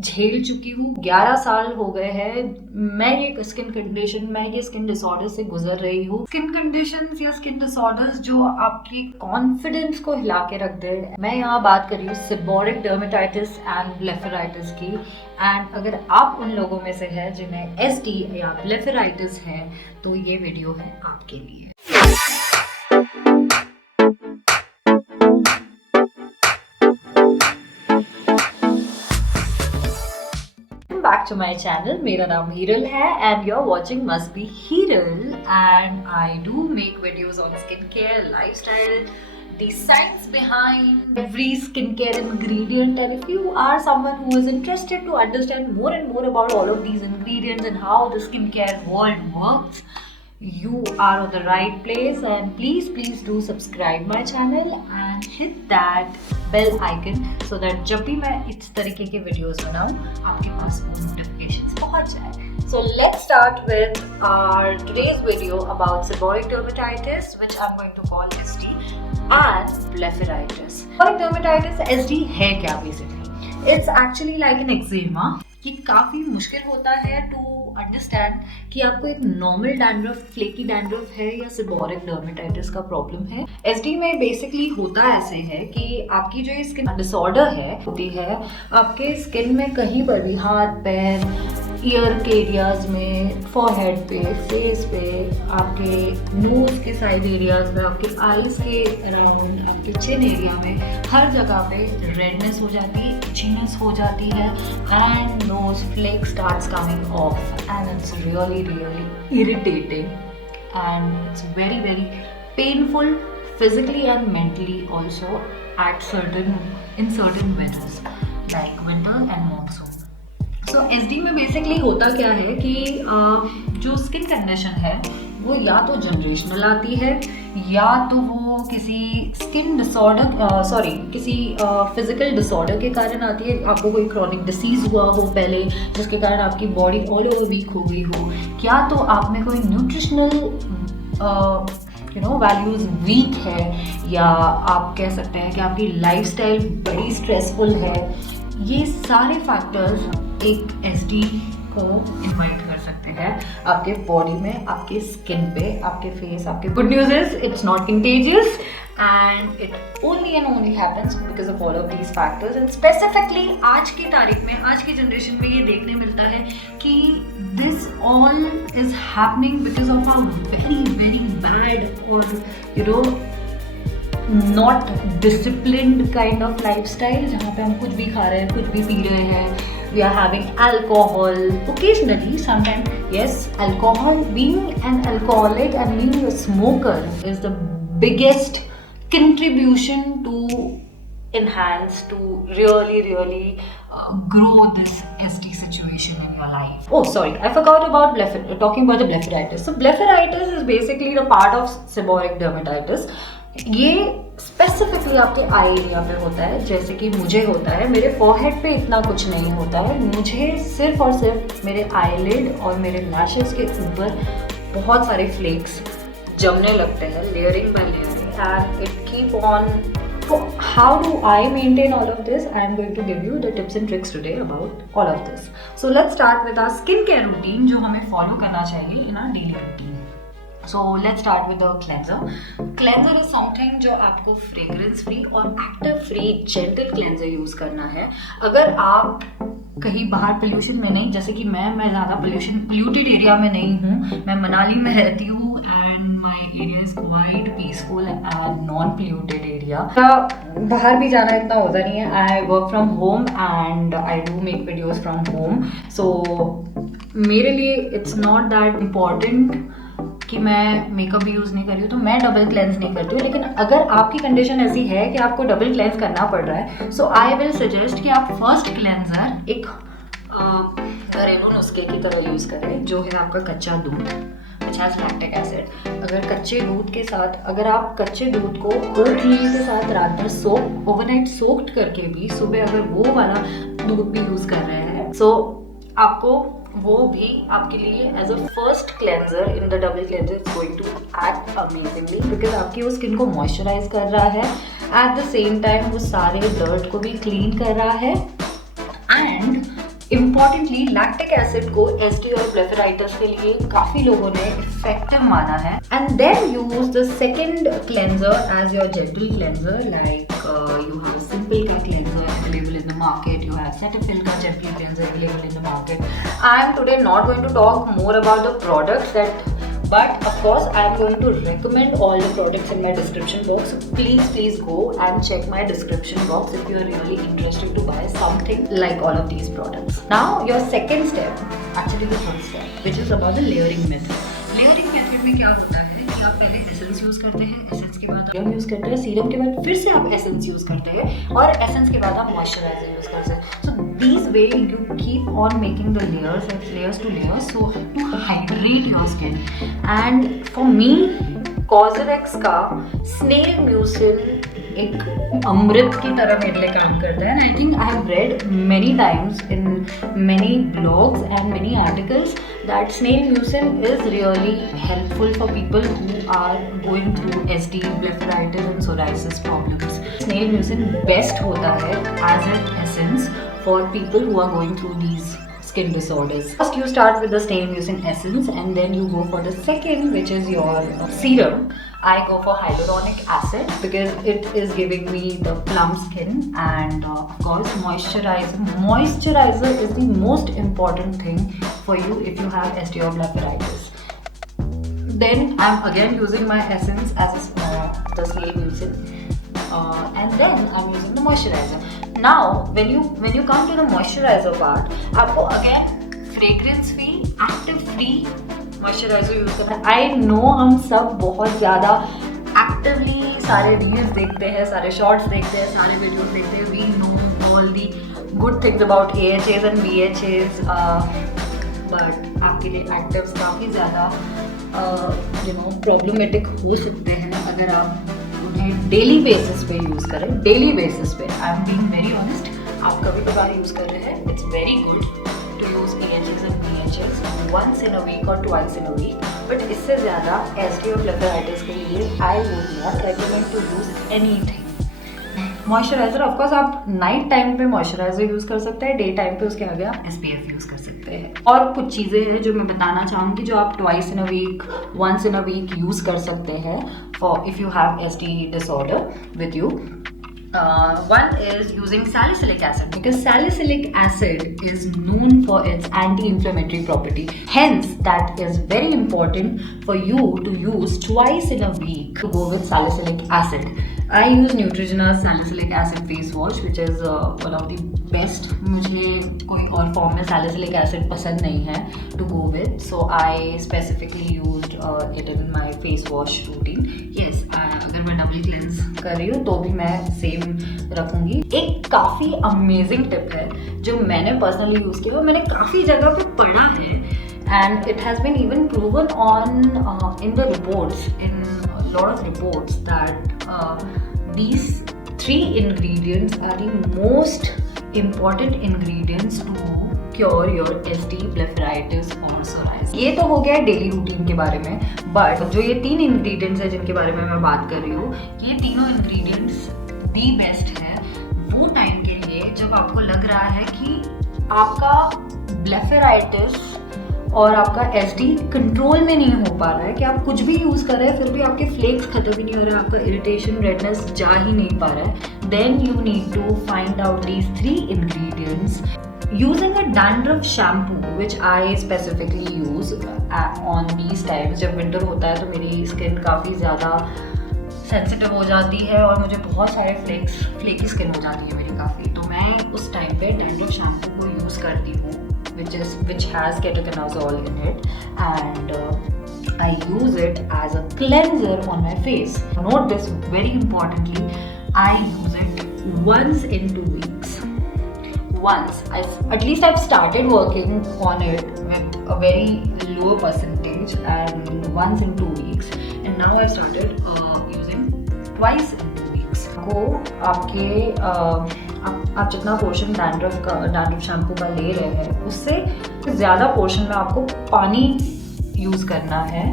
झेल चुकी हूँ। 11 साल हो गए हैं मैं ये स्किन डिसऑर्डर से गुजर रही हूँ। स्किन कंडीशंस या स्किन डिसऑर्डर्स जो आपकी कॉन्फिडेंस को हिला के रख दे। मैं यहाँ बात कर रही हूँ सेबोरिक डर्मेटाइटिस एंड ब्लेफराइटिस की। एंड अगर आप उन लोगों में से है जिन्हें एसडी या ब्लेफराइटिस है तो ये वीडियो है आपके लिए। Back to my channel. मेरा नाम हीरल है and you're watching Must Be Heeral and I do make videos on skincare, lifestyle, the science behind every skincare ingredient, and if you are someone who is interested to understand more and more about all of these ingredients and how the skincare world works, you are on the right place. And please do subscribe my channel and hit that bell icon so that जब भी मैं इस तरीके के videos बनाऊं आपके पास notifications पहुंच जाए। So let's start with our today's video about seborrheic dermatitis, which I'm going to call SD, and blepharitis. Seborrheic dermatitis SD है क्या basically? It's actually like an eczema. ये काफी मुश्किल होता है टू अंडरस्टैंड कि आपको एक नॉर्मल डैंड्रफ, फ्लेकी डैंड्रफ है या सेबोरिक डर्मेटाइटिस का प्रॉब्लम है। एसडी में बेसिकली होता ऐसे है कि आपकी जो ये स्किन डिसऑर्डर है होती है आपके स्किन में कहीं पर भी, हाथ पैर, ईयर के एरियाज में, फॉरहेड पे, फेस पे, आपके नोज के साइड एरियाज में, आपके आईज के अराउंड, आपके चिन एरिया में, हर जगह पे रेडनेस हो जाती है, इचीनेस हो जाती है and nose flake starts coming off and it's really irritating and it's very painful physically and mentally also at certain weathers like winter and monsoon. So SD में बेसिकली होता क्या है कि जो स्किन कंडीशन है वो या तो जनरेशनल आती है या तो वो किसी स्किन डिसऑर्डर किसी फिजिकल डिसऑर्डर के कारण आती है। आपको कोई क्रॉनिक डिसीज हुआ हो पहले जिसके कारण आपकी बॉडी ऑल ओवर वीक हो गई हो, या तो आप में कोई न्यूट्रिशनल वैल्यूज वीक है, या आप कह सकते हैं कि आपकी लाइफस्टाइल बड़ी स्ट्रेसफुल है। ये सारे फैक्टर्स एक एसडी को इन्वाइट कर सकते हैं आपके बॉडी में, आपके स्किन पे, आपके फेस, आपके। Good news is it's not contagious and it only happens because of all of these factors. And specifically आज की तारीख में, आज की जनरेशन में ये देखने मिलता है कि this all is happening because of a very bad or not disciplined kind of lifestyle, जहाँ पे हम कुछ भी खा रहे हैं, कुछ भी पी रहे हैं. We are having alcohol occasionally, sometimes. Yes, alcohol, being an alcoholic and being a smoker is the biggest contribution to enhance, to really grow this SD situation in your life. Oh, sorry, I forgot about talking about the blepharitis. So blepharitis is basically the part of seborrheic dermatitis. ये specifically आपके eye area पे होता है, जैसे कि मुझे होता है। मेरे फोरहेड पे इतना कुछ नहीं होता है, मुझे सिर्फ और सिर्फ मेरे आईलिड और मेरे लैशेस के ऊपर बहुत सारे फ्लेक्स जमने लगते हैं, layering by layering, and it keep on. So how do I maintain all of this? I am going to give you the tips and tricks today about all of this. So let's start with our skincare routine जो हमें follow करना चाहिए in our daily routine. So let's start with the cleanser. Cleanser is something जो आपको fragrance free और active free gentle cleanser use करना है। अगर आप कहीं बाहर पोल्यूशन में नहीं, जैसे कि मैं ज़्यादा पोल्यूटेड एरिया में नहीं हूँ, मैं मनाली में रहती हूँ and my area is quite peaceful and non polluted area. बाहर भी जाना इतना होता नहीं है। I work from home and I do make videos from home, so मेरे लिए इट्स नॉट दैट इम्पॉर्टेंट कि मैं मेकअप भी यूज़ नहीं कर रही हूँ, तो मैं डबल क्लेंस नहीं करती हूँ। लेकिन अगर आपकी कंडीशन ऐसी है कि आपको डबल क्लेंस करना पड़ रहा है, सो आई विल सजेस्ट कि आप फर्स्ट क्लेंजर एक घरेलू नुस्खे की तरह यूज़ करें, जो है आपका कच्चा दूध, लैक्टिक एसिड। अगर आप कच्चे दूध को ओट मील के साथ रात भर ओवरनाइट सोक्ड करके भी सुबह अगर वो वाला दूध भी यूज़ कर रहे हैं, सो आपको वो भी आपके लिए as a first cleanser in the double cleanser is going to act amazingly, because आपकी वो स्किन को मॉइस्चराइज कर रहा है, एट द सेम टाइम वो सारे डर्ट को भी क्लीन कर रहा है एंड इम्पॉर्टेंटली लैक्टिक एसिड को एसडी और ब्लेफराइटिस के लिए काफी लोगों ने इफेक्टिव माना है. And then use the second cleanser as your gentle cleanser, like you have Simple का cleanser available in the market, you have Cetaphil का gently cleanser available in the market. I am today not going to talk more about the products but of course I am going to recommend all the products in my description box. So please go and check my description box if you are really interested to buy something like all of these products. Now your second step, actually the third step, which is about the layering method. Layering method में क्या होता है कि आप पहले essence use करते हैं, essence के बाद सीरम यूज करते हैं, सीरम के बाद फिर से आप एसेंस यूज करते हैं और एसेंस के बाद आप मॉइस्चराइजर यूज करते हैं. So this way you keep on making the layers to layers so to hydrate your skin. And for me Cosrx का स्नेल म्यूसिन एक अमृत की तरह मेरे लिए काम करता है. And I think I have read many times in many blogs and many articles that snail mucin is really helpful for people who are going through SD, blepharitis and psoriasis problems. Snail mucin best होता है as an essence for people who are going through these skin disorders. First you start with the snail mucin essence and then you go for the second, which is your serum. I go for hyaluronic acid because it is giving me the plump skin, and of course moisturizer. Moisturizer is the most important thing for you if you have SD or blepharitis. Then I'm again using my essence as the snail mucin. And then I'm using the moisturizer. Now when you come to the moisturizer part, आपको again fragrance free, active free moisturizer use करना है. I know हम सब बहुत ज़्यादा actively सारे reels देखते हैं, सारे shorts देखते हैं, सारे videos देखते हैं. We know all the good things about AHAs and BHAs, but आपके लिए actives काफ़ी ज़्यादा problematic हो सकते हैं अगर आप डेली बेसिस पे यूज करें. डेली बेसिस पे I am being very honest, आप कभी कभार यूज कर रहे हैं, it's very good to use AHAs and BHAs once in a week or twice in a week. But इससे ज़्यादा SD और ब्लेफराइटिस के लिए I would not recommend to use anything. Moisturiser of course आप नाइट टाइम पे moisturiser use कर सकते हैं, डे टाइम पे उसके आगे आप SPF यूज कर सकते हैं. और कुछ चीज़ें हैं जो मैं बताना चाहूँगी जो आप twice in a week, once in a week use कर सकते हैं for if you have SD disorder with you. One is using salicylic acid because salicylic acid is known for its anti-inflammatory property. Hence, that is very important for you to use twice in a week to go with salicylic acid. I use Neutrogena salicylic acid face wash, which is one of the best. मुझे कोई और form में salicylic acid पसंद नहीं है to go with, so I specifically used it in my face wash routine. Yes, अगर मैं double cleanse कर रही हूँ तो भी मैं सेम रखूँगी. एक काफ़ी अमेजिंग टिप है जो मैंने पर्सनली यूज़ किया, मैंने काफ़ी जगह पे पढ़ा है and it has been even proven on in the reports, in a lot of reports that these 3 ingredients are the most important ingredients to cure your SD, blepharitis और psoriasis. ये तो हो गया डेली रूटीन के बारे में, but जो ये 3 ingredients है जिनके बारे में मैं बात कर रही हूँ, ये तीनों ingredients the best है वो टाइम के लिए जब आपको लग रहा है कि आपका ब्लेफराइटिस और आपका SD कंट्रोल में नहीं हो पा रहा है, कि आप कुछ भी यूज़ कर रहे हैं फिर भी आपके फ्लेक्स खत्म ही नहीं हो रहे हैं, आपका इरिटेशन, रेडनेस जा ही नहीं पा रहा है. Then you need to find out these 3 ingredients using a dandruff shampoo which I specifically use on these times. जब विंटर होता है तो मेरी स्किन काफ़ी ज़्यादा सेंसिटिव हो जाती है और मुझे बहुत सारे फ्लेकी स्किन हो जाती है मेरी काफ़ी, तो मैं उस टाइम पे डैंड्रफ शैम्पू को यूज़ करती हूँ which has ketoconazole in it, and I use it as a cleanser on my face. Note this very importantly, I use it once in 2 weeks. At least I've started working on it with a very low percentage and once in 2 weeks, and now I've started using twice in 2 weeks. को आपके आप जितना portion dandruff shampoo का ले रहे हैं उससे ज़्यादा पोर्शन में आपको पानी यूज़ करना है.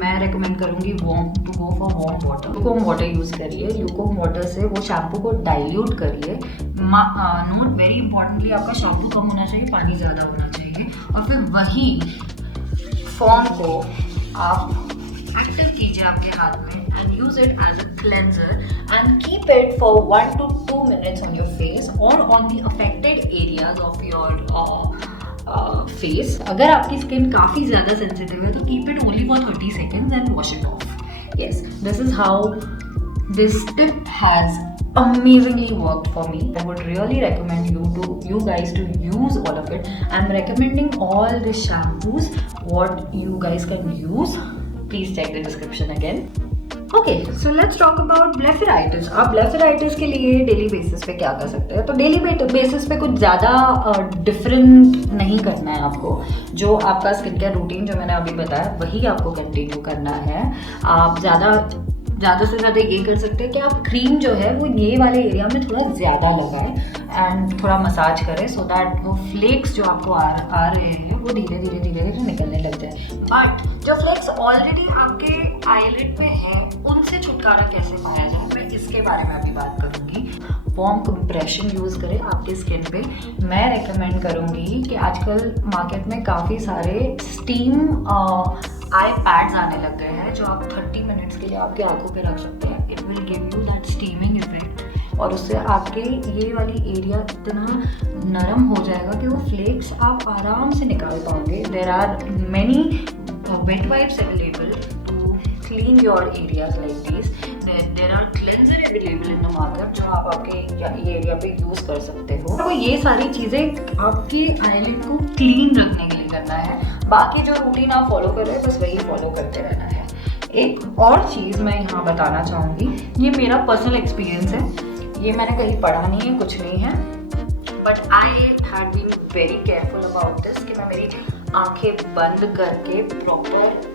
मैं रेकमेंड करूँगी warm to go for warm water. Lukewarm water use करिए, ल्यूकवार्म वाटर से वो शैम्पू को डाइल्यूट करिए। नोट वेरी इंपॉर्टेंटली, आपका शैम्पू कम होना चाहिए, पानी ज़्यादा होना चाहिए। और फिर वही फॉर्म को आप एक्टिव कीजिए आपके हाथ में and use it as a cleanser and keep it for 1 to 2 minutes on your face और on the affected areas of your face. अगर आपकी स्किन काफ़ी ज़्यादा सेंसिटिव है तो keep it only for 30 seconds and wash it off. Yes, this is how this tip has amazingly worked for me. I would really recommend you guys to use all of it. I'm recommending all the shampoos what you guys can use. Please check the description again. Okay, so let's talk about blepharitis. आप blepharitis के लिए daily basis पे क्या कर सकते हैं? तो daily basis पे कुछ ज़्यादा डिफरेंट नहीं करना है आपको। जो आपका स्किन केयर रूटीन जो मैंने अभी बताया वही आपको कंटिन्यू करना है। आप ज़्यादा से ज़्यादा ये कर सकते हैं कि आप क्रीम जो है वो ये वाले एरिया में थोड़ा ज़्यादा लगाएं एंड थोड़ा मसाज करें सो दैट वो फ्लेक्स जो आपको आ रहे हैं वो धीरे धीरे निकलने लग जाए। बट जो फ्लेक्स ऑलरेडी आपके आईलिड पे है उनसे छुटकारा कैसे पाया जाए, मैं इसके बारे में अभी बात करूँगी। वार्म कंप्रेशन यूज़ करें आपकी स्किन पे। मैं रेकमेंड करूँगी कि आजकल मार्केट में काफ़ी सारे स्टीम आई पैड्स आने लग गए हैं जो आप 30 मिनट्स के लिए आपकी आंखों पे रख सकते हैं। It will give you that steaming effect और उससे आपके ये वाली एरिया इतना नरम हो जाएगा कि वो फ्लेक्स आप आराम से निकाल पाओगे। There are many wet wipes available to clean your areas like this. There are cleanser available in the market जो आप आपके ये एरिया पे यूज़ कर सकते हो। तो ये सारी चीज़ें आपकी आईलिड को क्लीन रखने के लिए करना है। बाकी जो रूटीन आप फॉलो कर रहे हैं बस वही फॉलो करते रहना है। एक और चीज़ मैं यहाँ बताना चाहूँगी, ये मेरा पर्सनल एक्सपीरियंस है, ये मैंने कहीं पढ़ा नहीं है, कुछ नहीं है, but I had been very careful about this कि मैं मेरी आंखें बंद करके प्रॉपर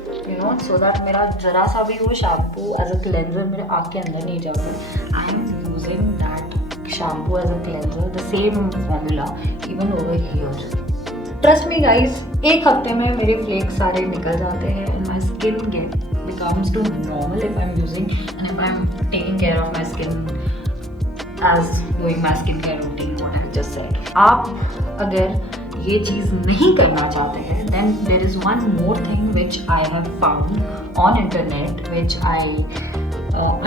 सो दैट मेरा जरा सा भी वो शैम्पू एज अ क्लेंजर मेरे आँख के अंदर नहीं जाता। I am using that shampoo as a cleanser, the same formula even over here. Trust me guys, एक हफ्ते में मेरे फ्लेक्स सारे निकल जाते हैं and my skin becomes to normal if I'm using and if I'm taking care of my skin as doing my skincare routine what I just said. आप अगर ये चीज़ नहीं करना चाहते हैं then there is one more thing which I have found on internet which I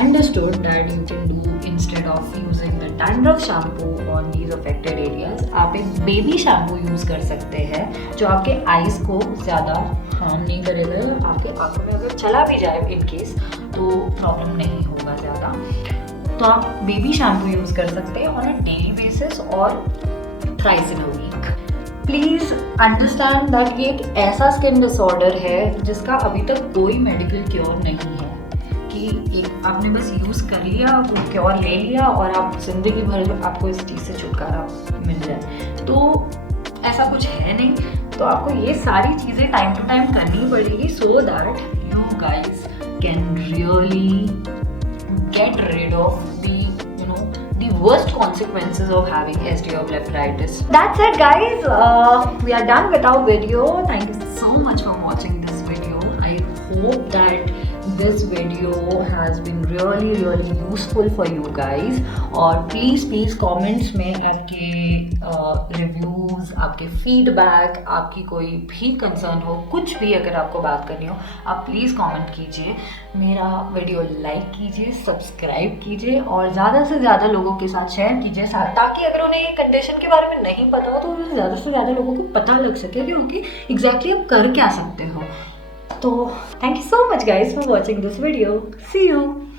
understood that you can do instead of using the dandruff shampoo on these affected areas. आप एक baby shampoo use कर सकते हैं जो आपके eyes को ज़्यादा harm नहीं करेगा। आपके आंखों में अगर चला भी जाए इन केस तो प्रॉब्लम नहीं होगा ज़्यादा। तो आप बेबी शैम्पू यूज़ कर सकते हैं ऑन अ डेली बेसिस और thrice in a week. Please understand that ये एक ऐसा स्किन डिसऑर्डर है जिसका अभी तक कोई मेडिकल क्योर नहीं है कि एक आपने बस यूज़ कर लिया, वो क्योर ले लिया और आप ज़िंदगी भर आपको इस चीज़ से छुटकारा मिल जाए, तो ऐसा कुछ है नहीं। तो आपको ये सारी चीज़ें टाइम टू टाइम करनी पड़ेगी so that you guys can really get rid of the worst consequences of having SD or blepharitis. That's it guys, we are done with our video. Thank you so much for watching this video. I hope that this video has been really useful for you guys. और please comments में आपके reviews, आपके feedback, आपकी कोई भी concern हो, कुछ भी अगर आपको बात करनी हो आप प्लीज़ कमेंट कीजिए, मेरा वीडियो लाइक कीजिए, सब्सक्राइब कीजिए और ज़्यादा से ज़्यादा लोगों के साथ शेयर कीजिए ताकि अगर उन्हें ये कंडीशन के बारे में नहीं पता हो तो उन्हें ज़्यादा से ज़्यादा लोगों को पता लग सके कि ओके एग्जैक्टली आप कर क्या सकते हो। तो thank you so much guys for watching this video. See you.